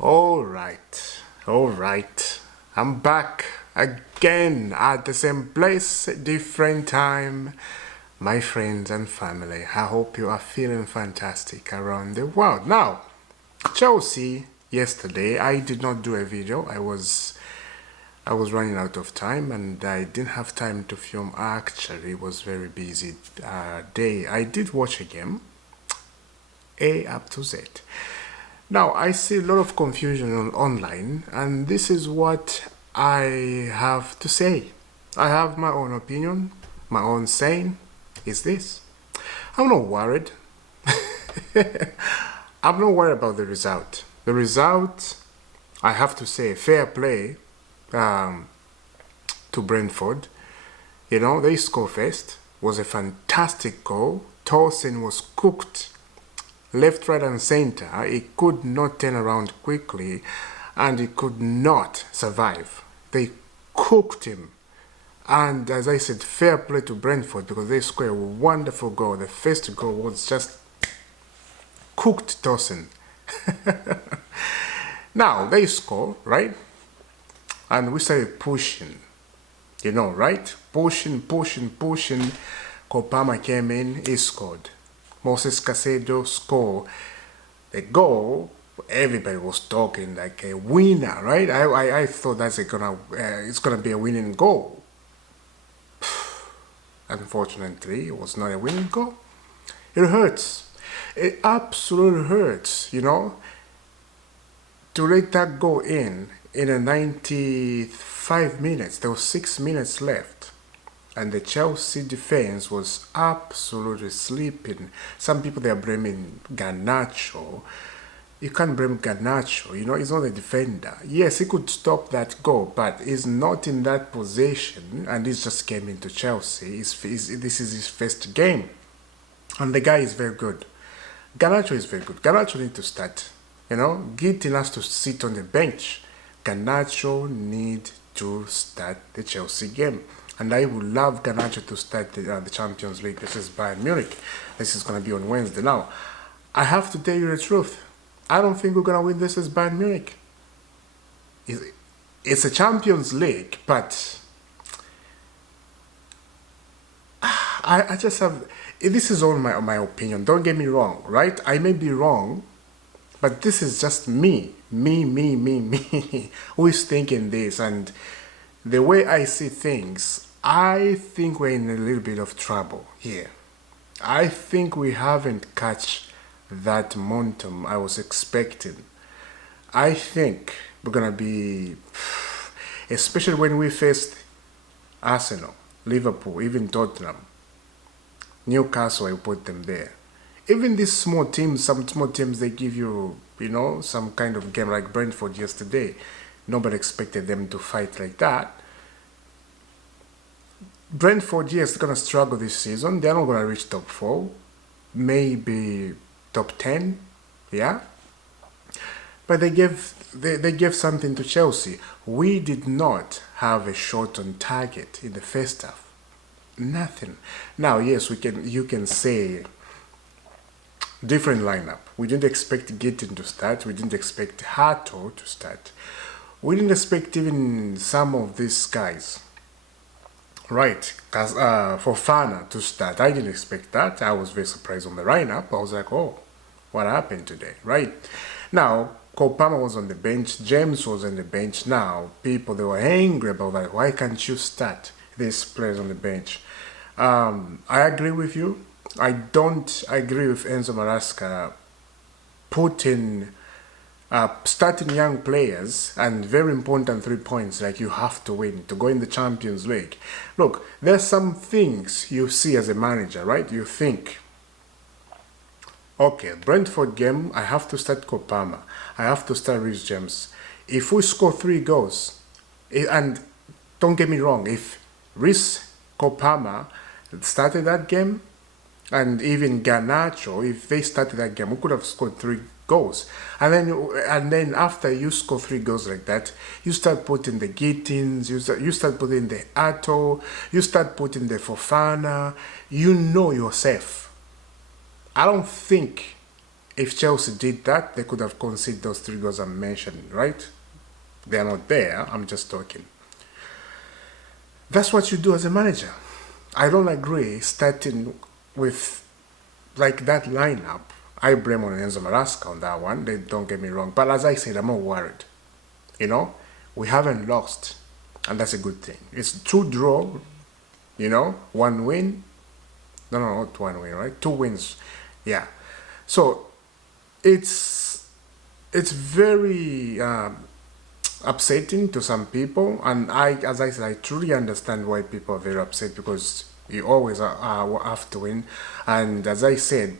All right. I'm back again at the same place, different time. My friends and family, I hope you are feeling fantastic around the world. Now, Chelsea, yesterday, I did not do a video. I was running out of time and I didn't have time to film. Actually, it was very busy day. I did watch a game, A up to Z. Now, I see a lot of confusion online, and this is what I have to say. I have my own opinion, my own saying is this. I'm not worried. I'm not worried about the result. The result, I have to say, fair play to Brentford. You know, they score first. Was a fantastic goal. Towson was cooked left, right, and center. He could not turn around quickly and he could not survive. They cooked him. And as I said, fair play to Brentford because they scored a wonderful goal. The first goal was just cooked Towson. Now they score, right? And we started pushing, right? Pushing. Kopama came in, he scored. Moses Casedo scored the goal. Everybody was talking like a winner, right? I thought it's gonna be a winning goal. Unfortunately, it was not a winning goal. It hurts. It absolutely hurts, to let that go in a 95 minutes. There was 6 minutes left. And the Chelsea defense was absolutely sleeping. Some people, they are blaming Garnacho. You can't blame Garnacho, he's not a defender. Yes, he could stop that goal, but he's not in that position, and he just came into Chelsea. This is his first game. And the guy is very good. Garnacho is very good. Garnacho needs to start. Gittin has to sit on the bench. Garnacho needs to start the Chelsea game. And I would love Garnacho to start the Champions League versus Bayern Munich. This is going to be on Wednesday. Now, I have to tell you the truth. I don't think we're going to win this as Bayern Munich. It's a Champions League, but I just have... This is all my opinion. Don't get me wrong, right? I may be wrong, but this is just me. Me. Who is thinking this? And the way I see things, I think we're in a little bit of trouble here. I think we haven't catch that momentum I was expecting. I think we're going to be, especially when we faced Arsenal, Liverpool, even Tottenham, Newcastle, I put them there. Even these small teams, some small teams, they give you, some kind of game like Brentford yesterday. Nobody expected them to fight like that. Brentford, yes, they're going to struggle this season. They're not going to reach top 4. Maybe top 10. Yeah. But they gave something to Chelsea. We did not have a shot on target in the first half. Nothing. Now, yes, you can say different lineup. We didn't expect Gittin to start. We didn't expect Hato to start. We didn't expect even some of these guys, right? Fofana to start. I didn't expect that. I was very surprised on the lineup. I was like, oh, what happened today, right? Now, Kopama was on the bench. James was on the bench. Now, people, they were angry about that. Why can't you start these players on the bench? I agree with you. I don't agree with Enzo Maresca starting young players and very important 3 points like you have to win to go in the Champions League. Look, there's some things you see as a manager, right? You think, okay, Brentford game, I have to start Kopama. I have to start Reece James. If we score 3 goals, and don't get me wrong, if Reece Kopama started that game, and even Garnacho, if they started that game, we could have scored 3 goals. And then after you score 3 goals like that, you start putting the Gittins, you start putting the Ato, you start putting the Fofana. You know yourself. I don't think If Chelsea did that, they could have conceded those 3 goals I'm mentioning, right? They are not there. I'm just talking. That's what you do as a manager. I don't agree starting with like that lineup. I blame on Enzo Maresca on that one. They don't get me wrong. But as I said, I'm not worried. You know, we haven't lost, and that's a good thing. It's 2 draw, 1 win. No, not 1 win, right? 2 wins. Yeah. So it's very upsetting to some people, and as I said, I truly understand why people are very upset, because you always have to win. And as I said,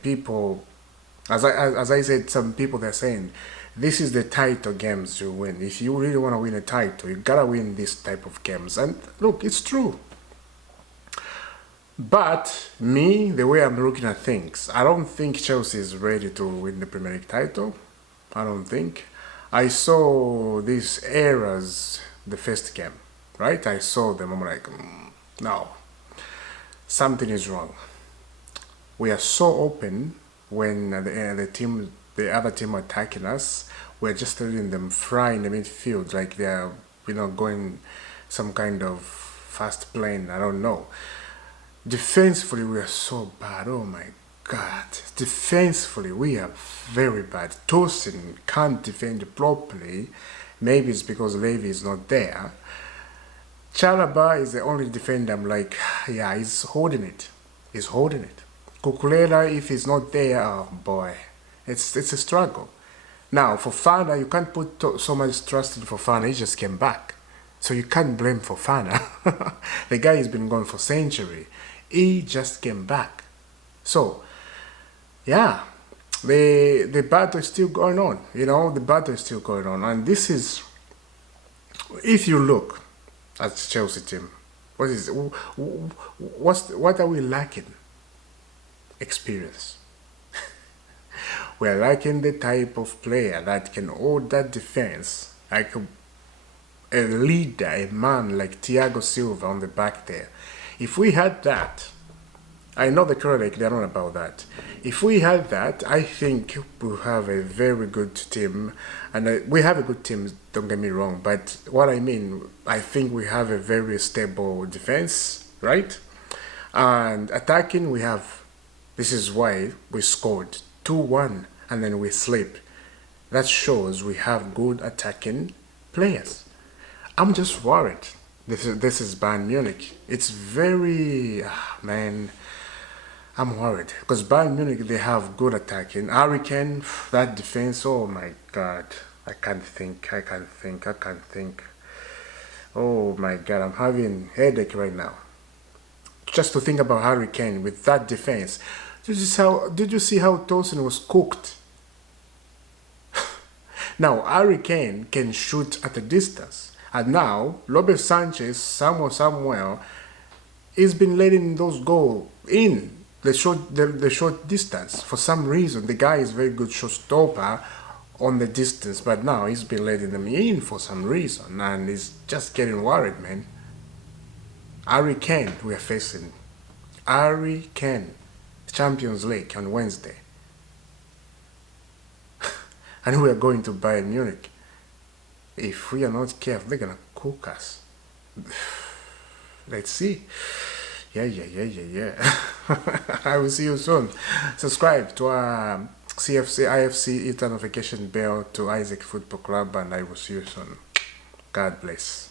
some people, they're saying this is the title games you win. If you really want to win a title, you gotta win this type of games. And look, it's true. But me, the way I'm looking at things, I don't think Chelsea is ready to win the Premier League title. I don't think. I saw these errors the first game, right? I saw them. I'm like, no, something is wrong. We are so open when the other team attacking us. We're just letting them fry in the midfield like they're, going some kind of fast plane. I don't know. Defensively, we are so bad. Oh my God. Defensively, we are very bad. Tosin can't defend properly. Maybe it's because Levy is not there. Chalaba is the only defender I'm like, yeah, he's holding it. He's holding it. Kukulera, if he's not there, oh boy, it's a struggle. Now, Fofana, you can't put so much trust in Fofana. He just came back. So you can't blame Fofana. The guy has been gone for century. He just came back. So, yeah, the battle is still going on. The battle is still going on. And this is, if you look at the Chelsea team, what are we lacking? Experience. We're lacking the type of player that can hold that defense, like a leader, a man like Thiago Silva on the back there. If we had that, I know the Correct, they're not about that. If we had that, I think we'll have a very good team. And we have a good team, don't get me wrong. But what I mean, I think we have a very stable defense, right? And attacking, this is why we scored 2-1 and then we slip. That shows we have good attacking players. I'm just worried. This is Bayern Munich. It's very, man, I'm worried. Because Bayern Munich, they have good attacking. Harry Kane, that defense, oh my God. I can't think. Oh my God, I'm having a headache right now. Just to think about Harry Kane with that defense. Did you see how Tosin was cooked? Now, Harry Kane can shoot at a distance. And now, Robert Sanchez, somewhere, he's been letting those go in the short distance. For some reason, the guy is very good shot stopper on the distance, but now he's been letting them in for some reason, and he's just getting worried, man. Harry Kane, we are facing. Harry Kane, Champions League on Wednesday. And we are going to Bayern Munich. If we are not careful, they're gonna cook us. Let's see. Yeah. I will see you soon. Subscribe to our IFC, hit the notification bell to Isaac Football Club, and I will see you soon. God bless.